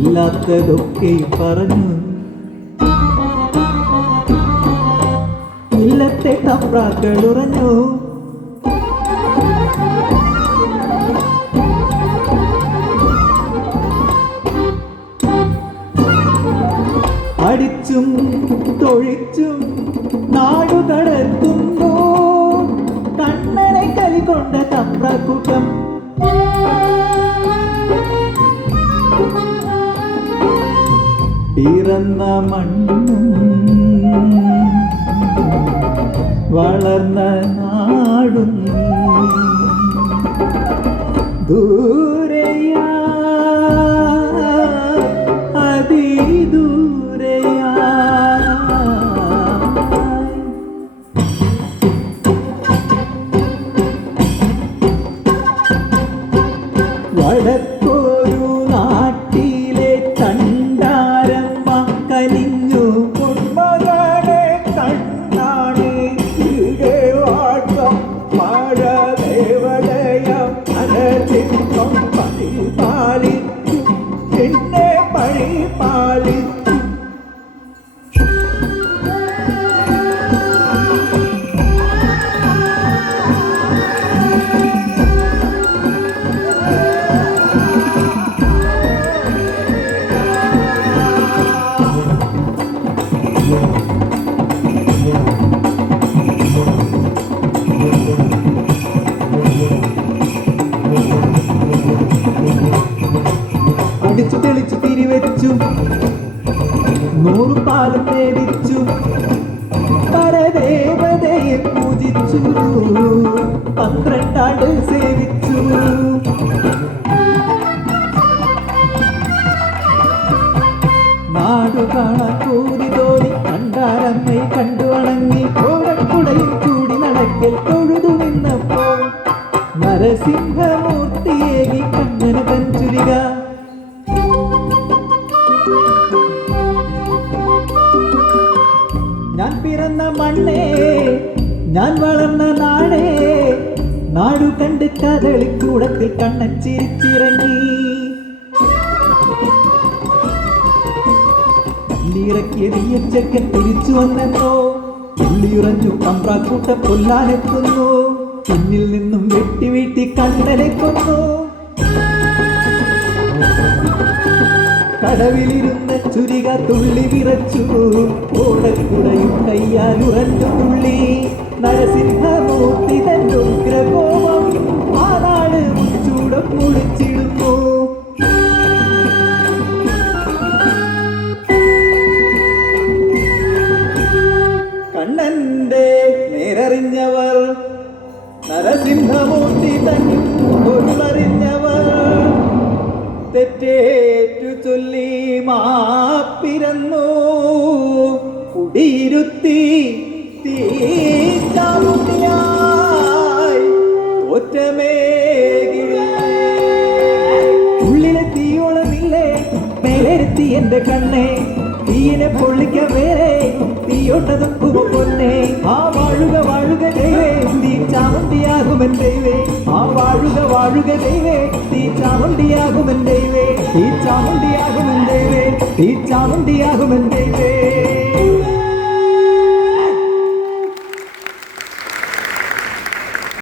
ഇല്ലാത്തതൊക്കെ പറഞ്ഞു. ഇല്ലത്തെ തമ്പ്രാക്കൾ ഉറഞ്ഞു. അടിച്ചും തൊഴിച്ചും നാടുകടത്തുന്നു കണ്ണനെ കലികൊണ്ട തമ്പ്രാക്കൂട്ടം പിറന്ന മണ്ണും വളർന്ന നാടും ദൂരയാ അതിദൂരയാ. തിരിവെച്ചു നൂറു പാലം നേടിച്ചു പരദേവതയെ പൂജിച്ചു. പന്ത്രണ്ടാട് സേവിച്ചു. നാടു കാണാൻ കൂടി തോന്നി കണ്ടാരമ്മയെ കണ്ടു വണങ്ങി ഓടക്കുടയും കൂടി നടക്കൽ തൊഴുതു നിന്നപ്പോൾ നരസിംഹമൂർത്തിയേകി കണ്ണന് പഞ്ചുരിക പിറന്ന മണ്ണേ ഞാൻ വളർന്ന നാടേ. നാടു കണ്ട് കഥളിക്കൂടത്തിൽ കണ്ണൻ ചിരിച്ചിറങ്ങി. കണ്ണീറക്കിയ നീയച്ചക്കൻ തിരിച്ചു വന്നെന്നോ പുള്ളിയുറഞ്ഞു കമ്പ്രാക്കൂട്ട കൊല്ലാനെത്തുന്നു പിന്നിൽ നിന്നും വെട്ടി വീട്ടി കൊന്നു. കടവിലിരുന്ന ചുരിക തുള്ളി വിറച്ചു. ഓടക്കുടയും കയ്യാൽ ഉറഞ്ഞു തുള്ളി. നരസിംഹമൂർത്തി തന്റെ ഉഗ്രകോപം ആ നാട് മുച്ചൂടം മുളിച്ചിടുന്നു കണ്ണന്റെ നേരറിഞ്ഞവർ നരസിംഹമൂർത്തി തന്നെ തൊഴിലറിഞ്ഞവർ തെറ്റേ മാപ്പിരന്നു കുടിയിരുത്തി എന്റെ കണ്ണേ. തീയനെ പൊള്ളിക്ക വേറെ. തീയൊട്ടതും പൊന്നെ. ആ വാഴുക വാഴുക ദൈവേ തീ ചാമന്തിയാകുമൻ ദൈവേ. വാഴുക ദൈവേ തീ ചാമന്തിയാകുമൻ ദൈവേ തീ ചാമന്തിയാകുമൻ ദൈവേ തീ ചാമന്തിയാകുമൻ ദൈവേ.